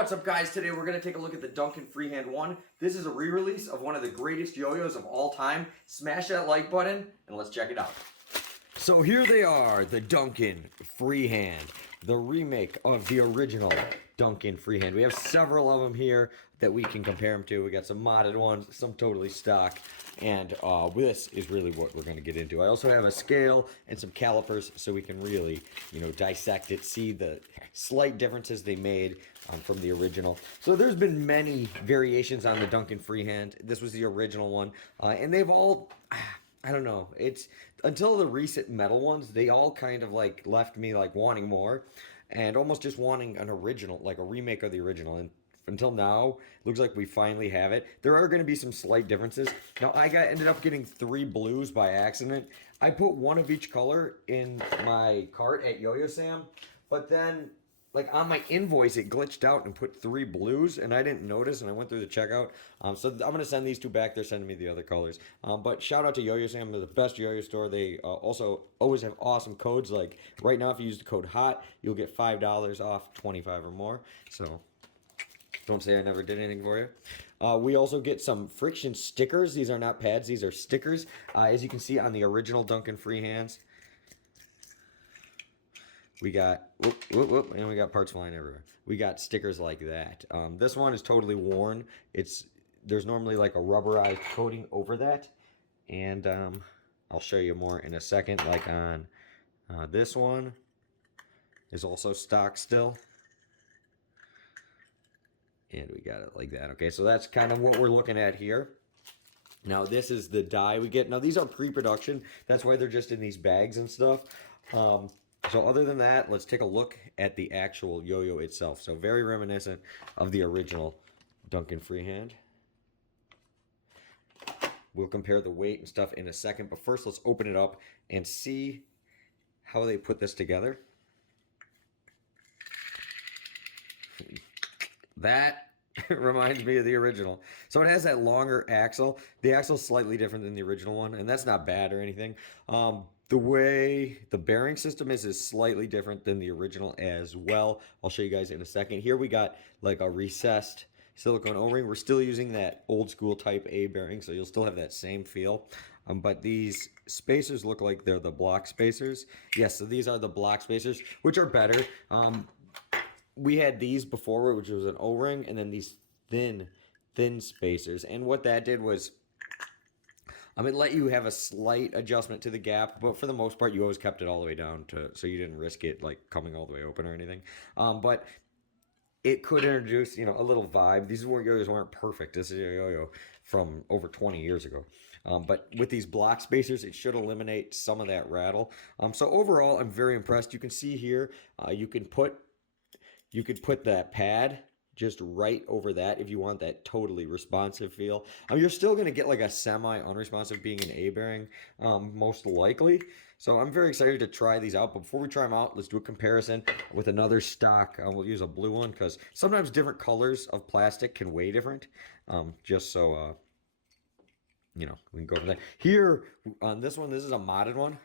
What's up, guys? Today we're going to take a look at the DUNCAN Freehand 1. This is a re-release of one of the greatest yo-yos of all time. Smash that like button and let's check it out. So here they are, the DUNCAN Freehand, the remake of the original DUNCAN Freehand. We have several of them here that we can compare them to. We got some modded ones, some totally stock, and this is really what we're going to get into. I also have a scale and some calipers so we can really, dissect it, see the slight differences they made from the original. So there's been many variations on the DUNCAN Freehand. This was the original one, and they've all, I don't know, it's until the recent metal ones, they all kind of like left me like wanting more and almost just wanting an original, like a remake of the original. And until now, looks like we finally have it. There are going to be some slight differences. Now, ended up getting 3 blues by accident. I put one of each color in my cart at Yo-Yo Sam, but then like on my invoice, it glitched out and put 3 blues, and I didn't notice, and I went through the checkout. So I'm going to send these 2 back. They're sending me the other colors. But shout out to Yo-Yo Sam. They're the best yo-yo store. They also always have awesome codes. Like right now, if you use the code HOT, you'll get $5 off 25 or more. So don't say I never did anything for you. We also get some friction stickers. These are not pads. These are stickers. As you can see on the original DUNCAN Freehands, we got, and we got parts flying everywhere. We got stickers like that. This one is totally worn. There's normally like a rubberized coating over that. And I'll show you more in a second. Like on this one is also stock still. And we got it like that. Okay, so that's kind of what we're looking at here. Now this is the die we get. Now these are pre-production. That's why they're just in these bags and stuff. So other than that, let's take a look at the actual yo-yo itself. So very reminiscent of the original DUNCAN Freehand. We'll compare the weight and stuff in a second, but first let's open it up and see how they put this together. That reminds me of the original. So it has that longer axle. The axle's slightly different than the original one, and that's not bad or anything. The way the bearing system is slightly different than the original as well. I'll show you guys in a second. Here we got like a recessed silicone O-ring. We're still using that old school type A bearing, so you'll still have that same feel. But these spacers look like they're the block spacers. Yes, so these are the block spacers, which are better. We had these before, which was an O-ring, and then these thin spacers. And what that did was, it let you have a slight adjustment to the gap, but for the most part, you always kept it all the way down so you didn't risk it like coming all the way open or anything. But it could introduce, a little vibe. These yo-yos weren't perfect. This is a yo-yo from over 20 years ago. But with these block spacers, it should eliminate some of that rattle. So overall, I'm very impressed. You can see here, you could put that pad just right over that if you want that totally responsive feel. You're still going to get like a semi-unresponsive being an A-bearing, most likely. So I'm very excited to try these out. But before we try them out, let's do a comparison with another stock. We'll use a blue one because sometimes different colors of plastic can weigh different. Just so, we can go from there. Here, on this one, this is a modded one.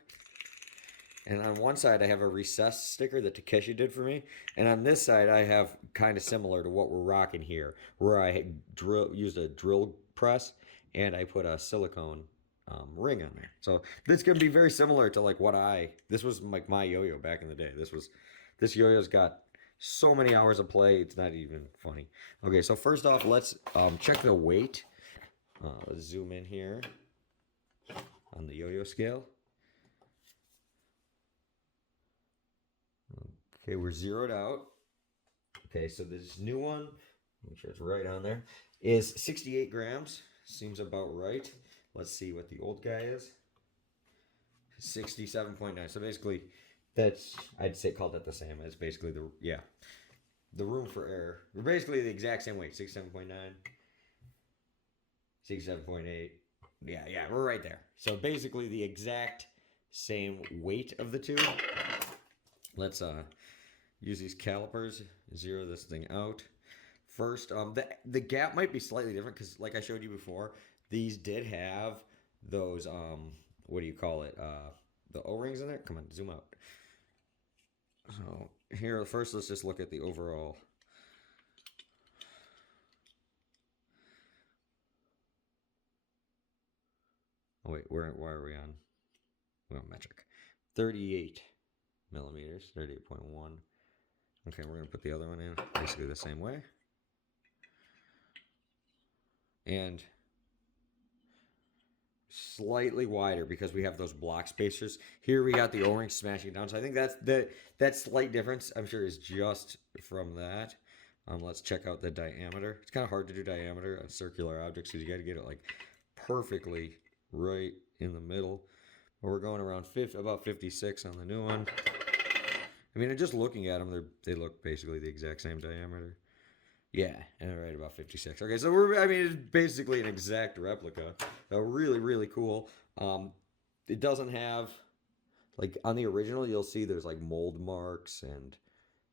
And on one side, I have a recessed sticker that Takeshi did for me. And on this side, I have kind of similar to what we're rocking here, where I used a drill press and I put a silicone ring on there. So this is going to be very similar to like this was like my yo-yo back in the day. This yo-yo's got so many hours of play, it's not even funny. Okay, so first off, let's check the weight. Let's zoom in here on the yo-yo scale. Okay, we're zeroed out. Okay, so this new one, make sure it's right on there, is 68 grams. Seems about right. Let's see what the old guy is. 67.9. So basically, I'd say call that the same. It's basically the room for error. We're basically the exact same weight. 67.9, 67.8. Yeah, we're right there. So basically the exact same weight of the two. Let's use these calipers, zero this thing out. First, the gap might be slightly different because, like I showed you before, these did have those, what do you call it, the O-rings in there. Come on, zoom out. So here, first, let's just look at the overall Oh wait, why are we on? We're on metric. 38 millimeters, 38.1. Okay, we're gonna put the other one in basically the same way. And slightly wider because we have those block spacers. Here we got the O-ring smashing down. So I think that slight difference, I'm sure, is just from that. Let's check out the diameter. It's kind of hard to do diameter on circular objects because you got to get it like perfectly right in the middle. But we're going around about 56 on the new one. I mean, just looking at them, they look basically the exact same diameter. Yeah, and right about 56. Okay, so it's basically an exact replica. Really, really cool. It doesn't have, like on the original, you'll see there's like mold marks and,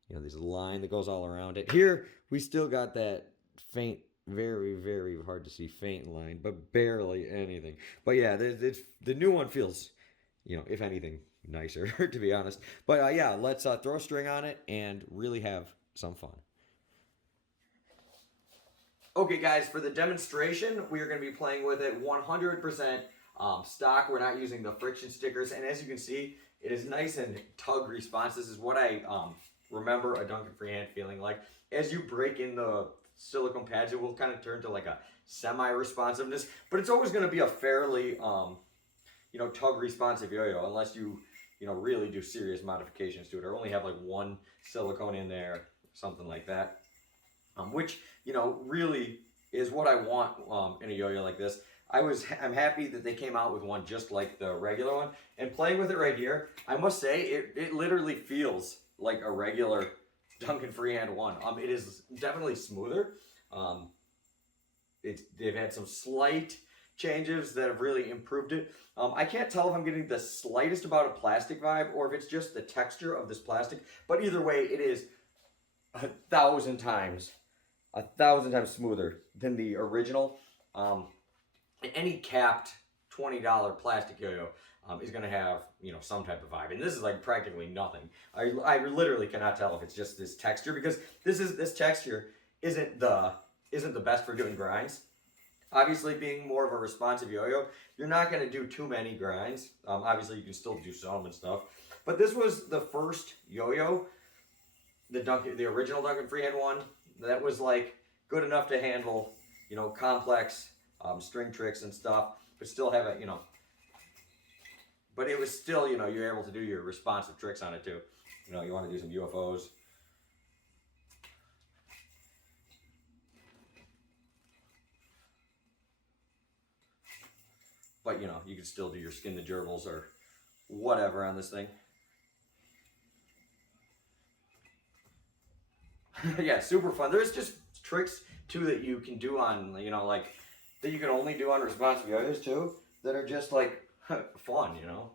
you know, there's a line that goes all around it. Here, we still got that faint, very, very hard to see faint line, but barely anything. But yeah, the new one feels, you know, if anything, nicer, to be honest. But yeah, let's throw a string on it and really have some fun. Okay, guys, for the demonstration, we are going to be playing with it 100% stock. We're not using the friction stickers, and as you can see, it is nice and tug response. This is what I remember a DUNCAN Freehand feeling like. As you break in the silicone pads, it will kind of turn to like a semi-responsiveness, but it's always going to be a fairly, you know, tug responsive yo-yo, unless you know, really do serious modifications to it, or only have like one silicone in there, something like that. Which, you know, really is what I want in a yo-yo like this. I'm happy that they came out with one just like the regular one. And playing with it right here, I must say, it literally feels like a regular DUNCAN Freehand one. It is definitely smoother. They've had some slight changes that have really improved it. I can't tell if I'm getting the slightest amount of plastic vibe or if it's just the texture of this plastic. But either way, it is 1,000 times smoother than the original. Any capped $20 plastic yo-yo is going to have, you know, some type of vibe, and this is like practically nothing. I literally cannot tell if it's just this texture, because this texture isn't the best for doing grinds. Obviously, being more of a responsive yo-yo, you're not going to do too many grinds. Obviously, you can still do some and stuff, but this was the first yo-yo, the original DUNCAN Freehand one, that was like good enough to handle, you know, complex string tricks and stuff, but still have it, you know. But it was still, you know, you're able to do your responsive tricks on it too. You know, you want to do some UFOs. But, you know, you can still do your skin the gerbils or whatever on this thing. Yeah, super fun. There's just tricks too that you can do on, you know, like that you can only do on responsive yo-yos too, that are just like fun, you know.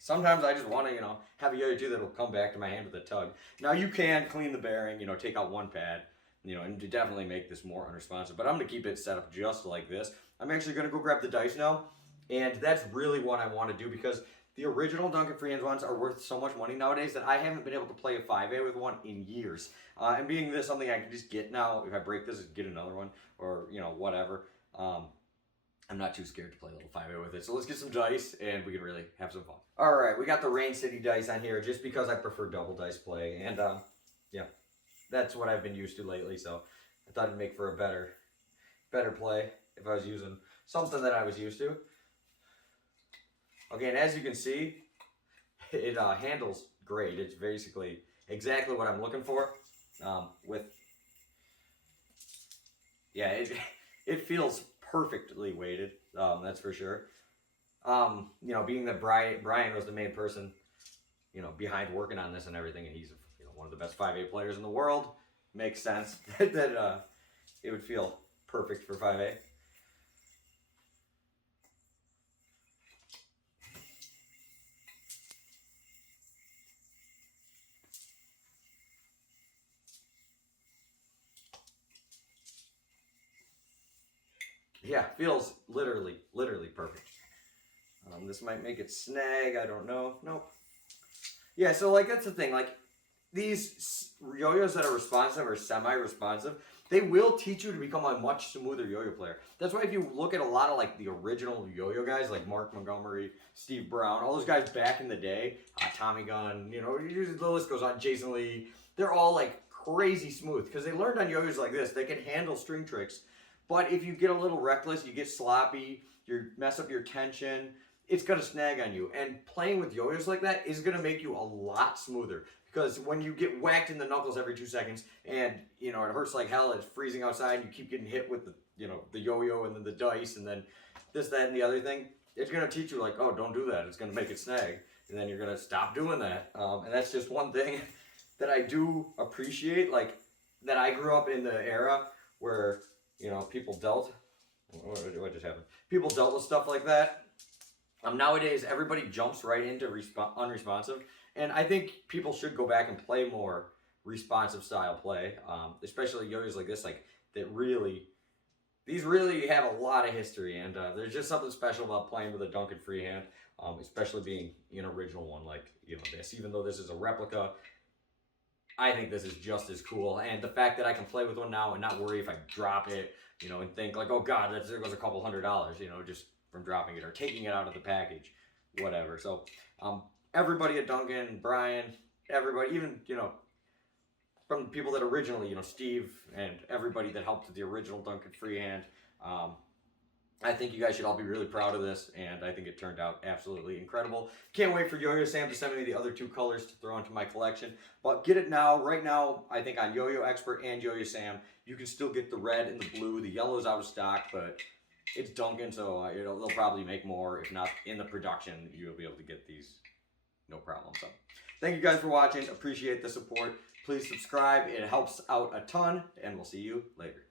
Sometimes I just want to, you know, have a yo-yo too that'll come back to my hand with a tug. Now you can clean the bearing, you know, take out one pad, you know, and to definitely make this more unresponsive. But I'm going to keep it set up just like this. I'm actually going to go grab the dice now, and that's really what I want to do, because the original DUNCAN Freehand ones are worth so much money nowadays that I haven't been able to play a 5A with one in years. And being this something I can just get now, if I break this, get another one, or, you know, whatever. I'm not too scared to play a little 5A with it. So let's get some dice, and we can really have some fun. All right, we got the Rain City dice on here, just because I prefer double dice play. And, yeah, that's what I've been used to lately. So I thought it'd make for a better play if I was using something that I was used to. Okay, and as you can see, it handles great. It's basically exactly what I'm looking for. Yeah, it feels perfectly weighted. That's for sure. You know, being that Brian was the main person, you know, behind working on this and everything, and he's, you know, one of the best 5A players in the world, makes sense that it would feel perfect for 5A. Yeah, feels literally perfect. This might make it snag, I don't know. Nope. Yeah, so like that's the thing, like these yo-yos that are responsive or semi-responsive, they will teach you to become a much smoother yo-yo player. That's why if you look at a lot of like the original yo-yo guys, like Mark Montgomery, Steve Brown, all those guys back in the day, Tommy Gunn, you know, the list goes on, Jason Lee, they're all like crazy smooth because they learned on yo-yos like this. They can handle string tricks, but if you get a little reckless, you get sloppy, you mess up your tension, it's gonna snag on you. And playing with yo-yos like that is gonna make you a lot smoother. Because when you get whacked in the knuckles every 2 seconds, and you know it hurts like hell, it's freezing outside, you keep getting hit with the the yo-yo and then the dice and then this, that, and the other thing, it's gonna teach you like, oh, don't do that. It's gonna make it snag, and then you're gonna stop doing that. And that's just one thing that I do appreciate, like that I grew up in the era where people dealt. What just happened? People dealt with stuff like that. Nowadays, everybody jumps right into unresponsive, and I think people should go back and play more responsive style play, especially yo-yos like this, like these really have a lot of history, and there's just something special about playing with a DUNCAN Freehand, especially being an original one like this. Even though this is a replica, I think this is just as cool, and the fact that I can play with one now and not worry if I drop it, and think like, oh god, there goes a couple $100, just from dropping it or taking it out of the package, whatever. So everybody at Duncan, Brian, everybody, even from the people that originally, Steve and everybody that helped with the original Duncan Freehand, I think you guys should all be really proud of this, and I think it turned out absolutely incredible. Can't wait for Yo-Yo Sam to send me the other 2 colors to throw into my collection, but get it now. Right now, I think on Yo-Yo Expert and Yo-Yo Sam, you can still get the red and the blue. The yellow's out of stock, but it's Duncan, so they'll probably make more. If not in the production, you'll be able to get these no problem. So thank you guys for watching. Appreciate the support. Please subscribe. It helps out a ton, and we'll see you later.